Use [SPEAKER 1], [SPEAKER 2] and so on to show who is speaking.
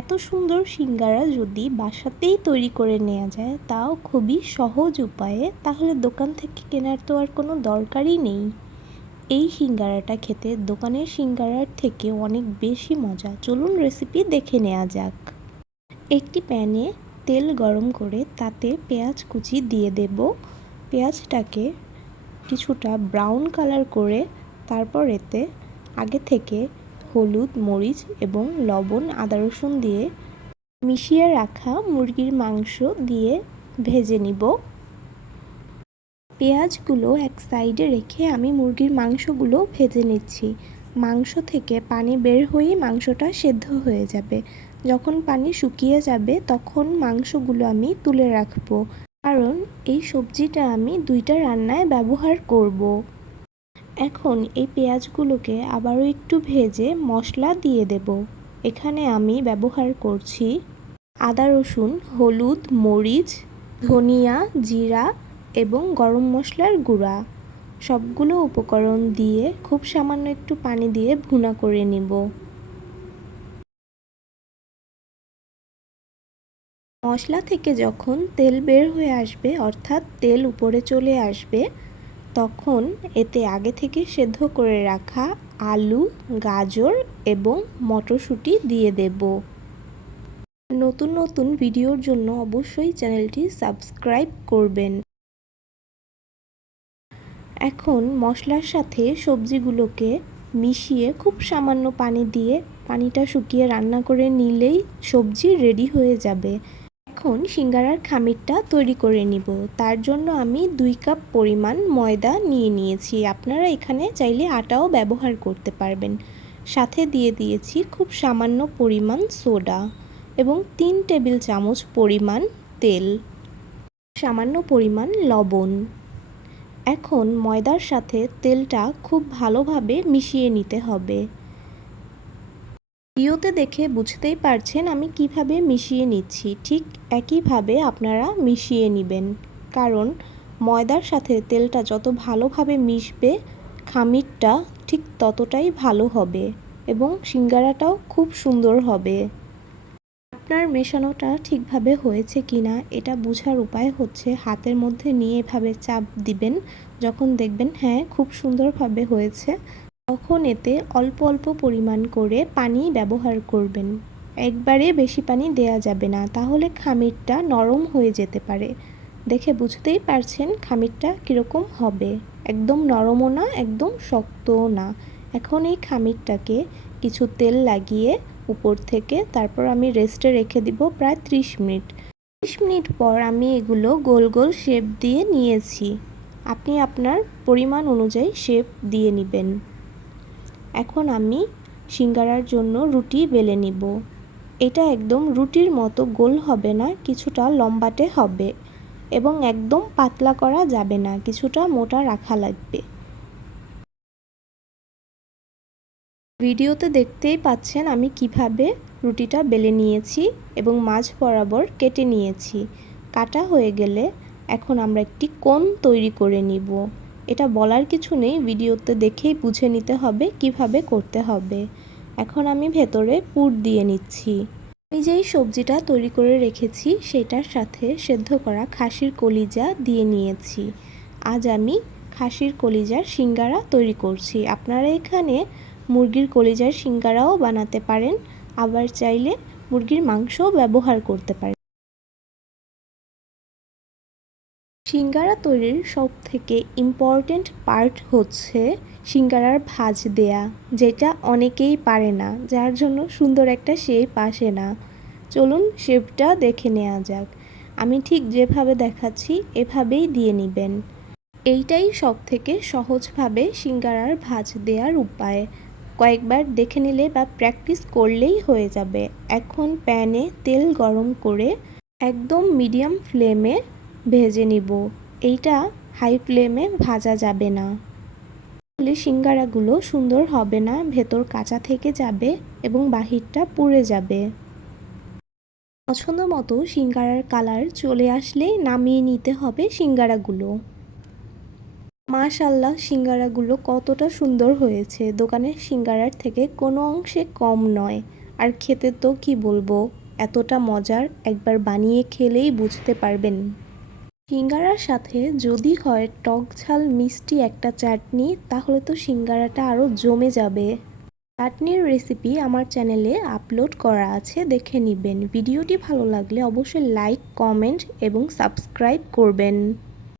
[SPEAKER 1] এত সুন্দর সিঙ্গারা যদি বাসাতেই তৈরি করে নেওয়া যায়, তাও খুবই সহজ উপায়ে, তাহলে দোকান থেকে কেনার তো আর কোনো দরকারই নেই। এই সিঙ্গারাটা খেতে দোকানের সিঙ্গারার থেকে অনেক বেশি মজা। চলুন রেসিপি দেখে নেওয়া যাক। একটি প্যানে তেল গরম করে তাতে পেঁয়াজ কুচি দিয়ে দেব। পেঁয়াজটাকে কিছুটা ব্রাউন কালার করে, তারপর এতে আগে থেকে হলুদ, মরিচ এবং লবণ, আদা রসুন দিয়ে মিশিয়ে রাখা মুরগির মাংস দিয়ে ভেজে নিব। পেঁয়াজগুলো এক সাইডে রেখে আমি মুরগির মাংসগুলো ভেজে নিচ্ছি। মাংস থেকে পানি বের হয়েই মাংসটা সেদ্ধ হয়ে যাবে। যখন পানি শুকিয়ে যাবে, তখন মাংসগুলো আমি তুলে রাখব। কারণ এই সবজিটা আমি দুইটা রান্নায় ব্যবহার করব। এখন এই পেঁয়াজগুলোকে আবারও একটু ভেজে মশলা দিয়ে দেব। এখানে আমি ব্যবহার করছি আদা রসুন, হলুদ, মরিচ, ধনিয়া, জিরা এবং গরম মশলার গুঁড়া। সবগুলো উপকরণ দিয়ে খুব সামান্য একটু পানি দিয়ে ভুনা করে নিব। মশলা থেকে যখন তেল বের হয়ে আসবে, অর্থাৎ তেল উপরে চলে আসবে তখন এতে আগে থেকে সেদ্ধ করে রাখা আলু, গাজর এবং মটরশুঁটি দিয়ে দেব। নতুন নতুন ভিডিওর জন্য অবশ্যই চ্যানেলটি সাবস্ক্রাইব করবেন। এখন মশলার সাথে সবজিগুলোকে মিশিয়ে খুব সামান্য পানি দিয়ে পানিটা শুকিয়ে রান্না করে নিলেই সবজি রেডি হয়ে যাবে। এখন সিঙ্গারার খামিরটা তৈরি করে নিব। তার জন্য আমি দুই কাপ পরিমাণ ময়দা নিয়ে নিয়েছি। আপনারা এখানে চাইলে আটাও ব্যবহার করতে পারবেন। সাথে দিয়ে দিয়েছি খুব সামান্য পরিমাণ সোডা এবং তিন টেবিল চামচ পরিমাণ তেল। সামান্য পরিমাণ লবণ। এখন ময়দার সাথে তেলটা খুব ভালোভাবে মিশিয়ে নিতে হবে। ভিডিওতে দেখে বুঝতেই পারছেন আমি কীভাবে মিশিয়ে নিচ্ছি। ঠিক একইভাবে আপনারা মিশিয়ে নেবেন। কারণ ময়দার সাথে তেলটা যত ভালোভাবে মিশবে, খামিরটা ঠিক ততটাই ভালো হবে এবং সিঙ্গারাটাও খুব সুন্দর হবে। আপনার মেশানোটা ঠিকভাবে হয়েছে কি না এটা বোঝার উপায় হচ্ছে হাতের মধ্যে নিয়ে এভাবে চাপ দিবেন, যখন দেখবেন হ্যাঁ খুব সুন্দরভাবে হয়েছে। তখন এতে অল্প অল্প পরিমাণ করে পানি ব্যবহার করবেন। একবারে বেশি পানি দেয়া যাবে না, তাহলে খামিরটা নরম হয়ে যেতে পারে। দেখে বুঝতেই পারছেন খামিরটা কীরকম হবে। একদম নরমও না, একদম শক্তও না। এখন এই খামিরটাকে কিছু তেল লাগিয়ে উপর থেকে তারপর আমি রেস্টে রেখে দিব প্রায় ত্রিশ মিনিট। ত্রিশ মিনিট পর আমি এগুলো গোল গোল শেপ দিয়ে নিয়েছি। আপনি আপনার পরিমাণ অনুযায়ী শেপ দিয়ে নেবেন। এখন আমি সিঙ্গারার জন্য রুটি বেলে নিব। এটা একদম রুটির মতো গোল হবে না, কিছুটা লম্বাটে হবে এবং একদম পাতলা করা যাবে না, কিছুটা মোটা রাখা লাগবে। ভিডিওতে দেখতেই পাচ্ছেন আমি কীভাবে রুটিটা বেলে নিয়েছি এবং মাঝ বরাবর কেটে নিয়েছি। কাটা হয়ে গেলে এখন আমরা একটি কোণ তৈরি করে নিব। এটা বলার কিছু নেই, ভিডিওতে দেখেই বুঝে নিতে হবে কীভাবে করতে হবে। এখন আমি ভেতরে পুর দিয়ে নিচ্ছি। আমি যেই সবজিটা তৈরি করে রেখেছি, সেটার সাথে সেদ্ধ করা খাসির কলিজা দিয়ে নিয়েছি। আজ আমি খাসির কলিজার সিঙ্গারা তৈরি করছি। আপনারা এখানে মুরগির কলিজার সিঙ্গারাও বানাতে পারেন, আবার চাইলে মুরগির মাংসও ব্যবহার করতে পারেন। সিঙ্গারা তৈরির সব থেকে ইম্পর্ট্যান্ট পার্ট হচ্ছে সিঙ্গারার ভাজ দেয়া, যেটা অনেকেই পারে না, যার জন্য সুন্দর একটা শেপ আসে না। চলুন শেপটা দেখে নেওয়া যাক। আমি ঠিক যেভাবে দেখাচ্ছি, এভাবেই দিয়ে নেবেন। এইটাই সব থেকে সহজভাবে সিঙ্গারার ভাজ দেওয়ার উপায়। কয়েকবার দেখে নিলে বা প্র্যাকটিস করলেই হয়ে যাবে। এখন প্যানে তেল গরম করে একদম মিডিয়াম ফ্লেমে ভেজে নিব। এইটা হাই ফ্লেমে ভাজা যাবে না। তাহলে সিঙ্গারাগুলো সুন্দর হবে না, ভেতর কাঁচা থেকে যাবে এবং বাহিরটা পুড়ে যাবে। পছন্দ মতো সিঙ্গারার কালার চলে আসলেই নামিয়ে নিতে হবে সিঙ্গারাগুলো। মাশাল্লাহ সিঙ্গারাগুলো কতটা সুন্দর হয়েছে। দোকানের সিঙ্গারার থেকে কোনো অংশে কম নয়। আর খেতে তো কি বলব, এতটা মজার একবার বানিয়ে খেলেই বুঝতে পারবেন। সিঙ্গারার সাথে যদি হয় টক ঝাল মিষ্টি একটা চাটনি, তাহলে তো সিঙ্গারাটা আরও জমে যাবে। চাটনির রেসিপি আমার চ্যানেলে আপলোড করা আছে, দেখে নেবেন। ভিডিওটি ভালো লাগলে অবশ্যই লাইক কমেন্ট এবং সাবস্ক্রাইব করবেন।